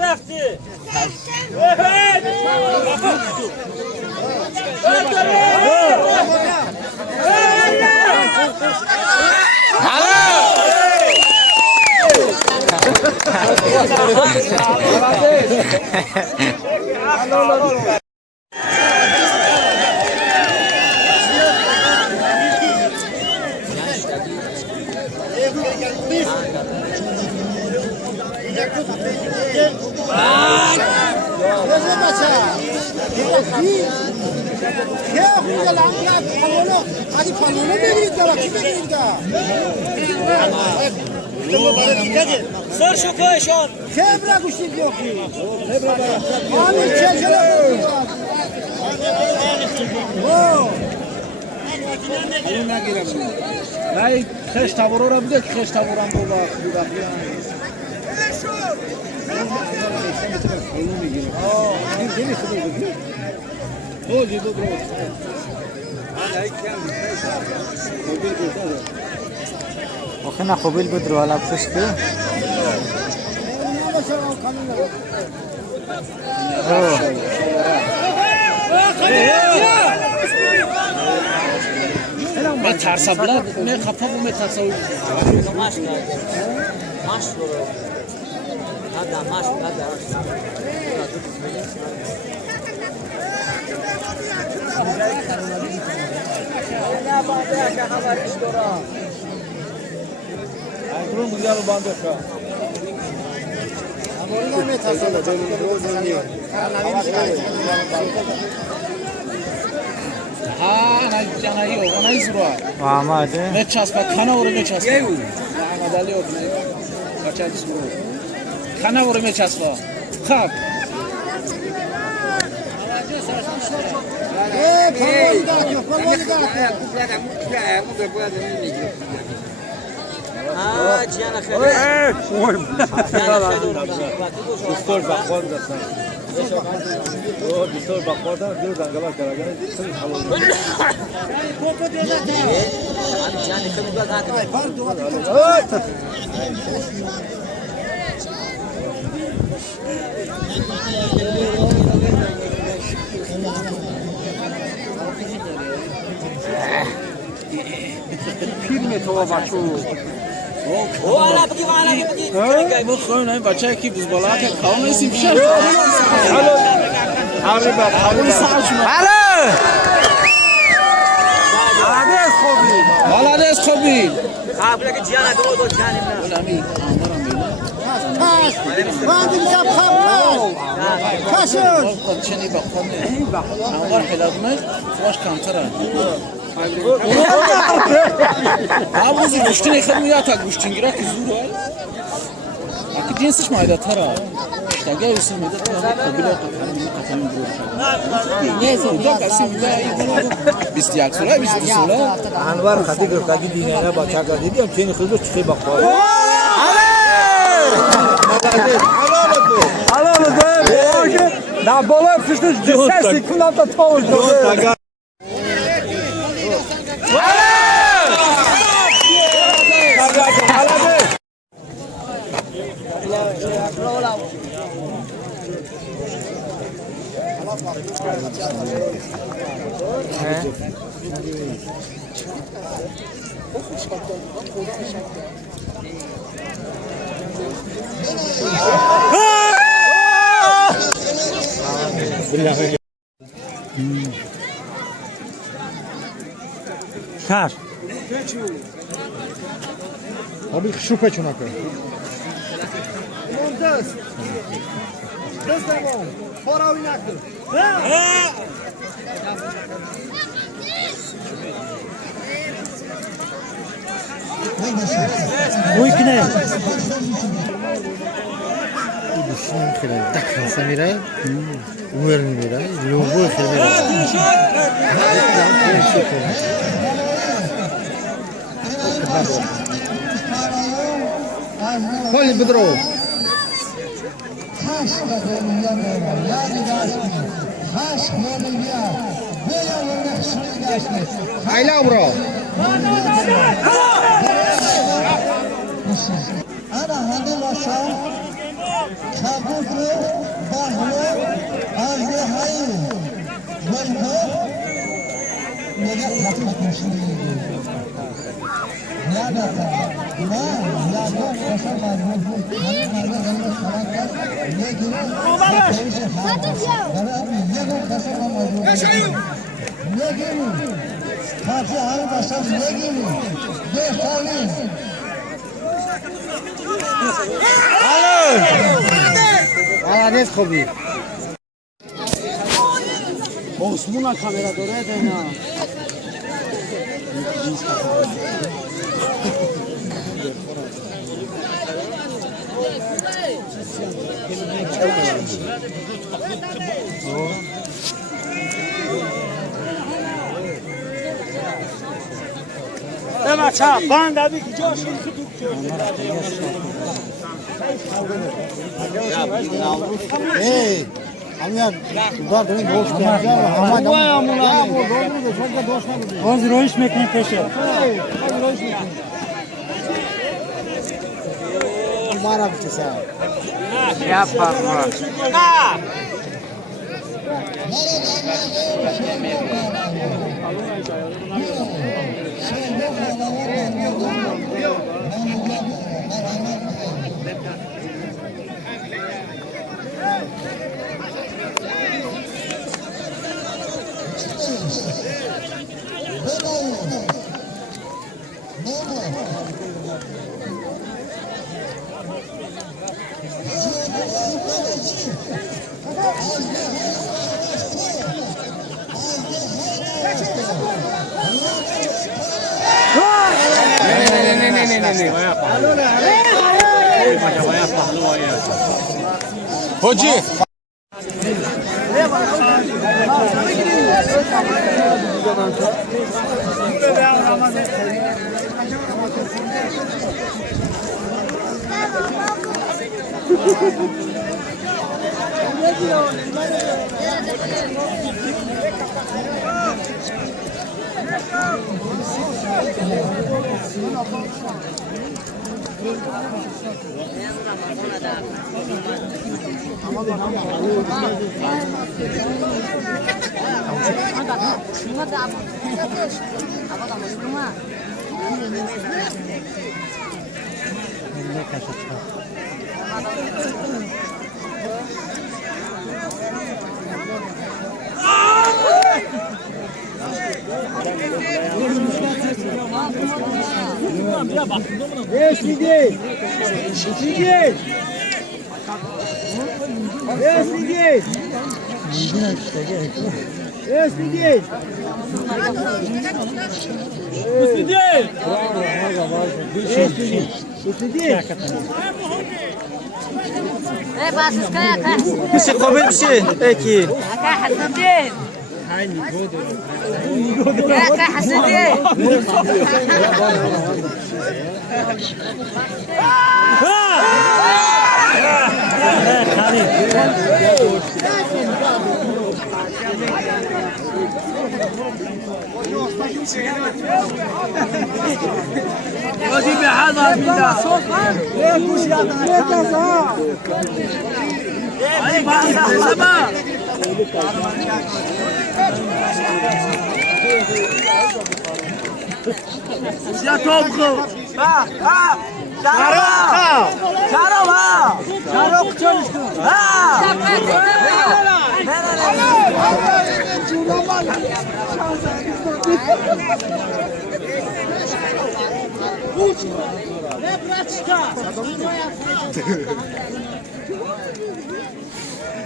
رفتی سر شکایشان خبره گوشید یکی آمین چه جلو نه خش تورو را بده خش تورو رو با وخنا قبيل بدرو على فشكي ما ترسا بلاد ما خفف وما ترسا ماش ماش هذا ماش هذا يا بابا يا خبر اشترا اگرون بودیارو بانده شا امروز میترسه روز نیو انا يو انا يزرع وعماده نتشاس بكنا ور نتشاس يو انا داليو بچا دسو خنا ور نتشاس خاب جانا خير دستور بخواد دستان دستور بخواد دو زنگلا کردن سری حلال جانا خير فیلم تو بچو او انا بگی بخون این بچه کی بز بالا که کام نسیم پیش الو حبیبت حبیب ساعت شما الو ولادس خوبی قبل که جانا دو جانیم نه ولامی باندی میشم کشون خب چنی بخونه انوار حلابمه باش کمتره آبوزی گوشتین خیلی میاد تا گوشتین گیره که زور های اکی جنسش مایده تره اشتاگه ایسی میده تا قبیله قطعه میگروه دو کسی میده ایگونه 21 ساله 22 ساله انوار خطی گرفتگی دینه با چکر دیدیم چین خیلی چخی بخواه حلال ده نه بالا فشتش جسسی کنم تا تاوش داده سر آبی خشو پچونا که دست دوام فراوی نکن Boykine. Bu şimdi kadar takılsa mira, umarım mira, logo mira. Hadi bedro. Hayla bro. أنا هذا الوصف Çaputlu, Bahlı, Azri Hayır, Yolku, Nega Fatih Kuşlu'yu Niyadata, Niyadata, Koşamaz, Niyadata, Alanet kobi. Osman'a kamera doğru edin ha. Evet ha, ben de bir coşun Hey, amyar, ubar dönün boş geldi ama ama ya bu doğru da çok da doşmadı. Hozir o iş mekni peşe. Mara bir şey. Yapma. Hoca. Misi kobil misi. Peki.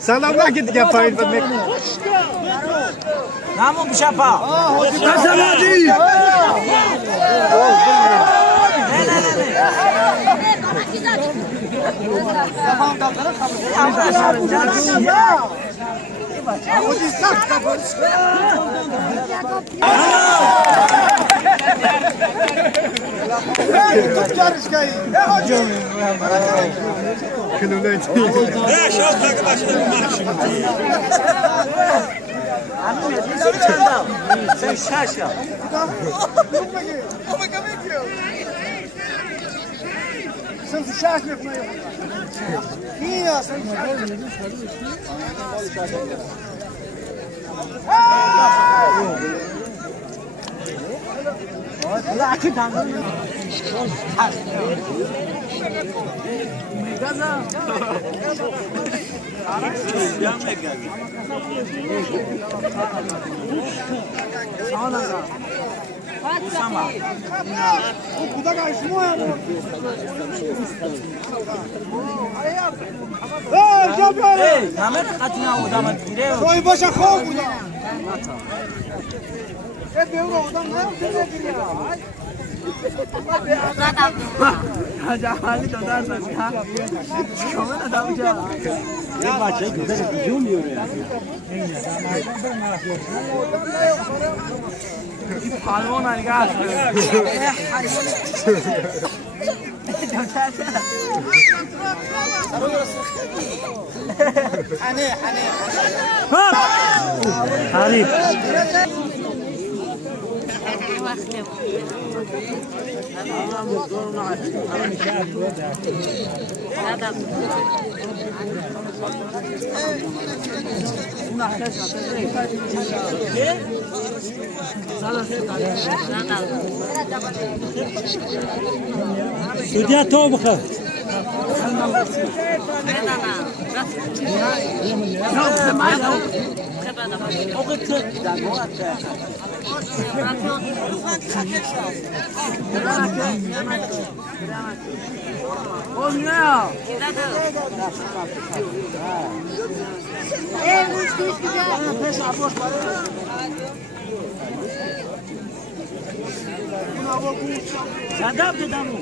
Selamlar gittik yapayım ben. Namu bişapa. Kasamadı. Sen şaşa. Sen şu şarkı yapmayı. همه قطعا آدم گیره شوی باشه خوب بودم بیرون آدم حریف سودیا تو بخور صدف بدمو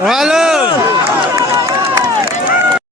الو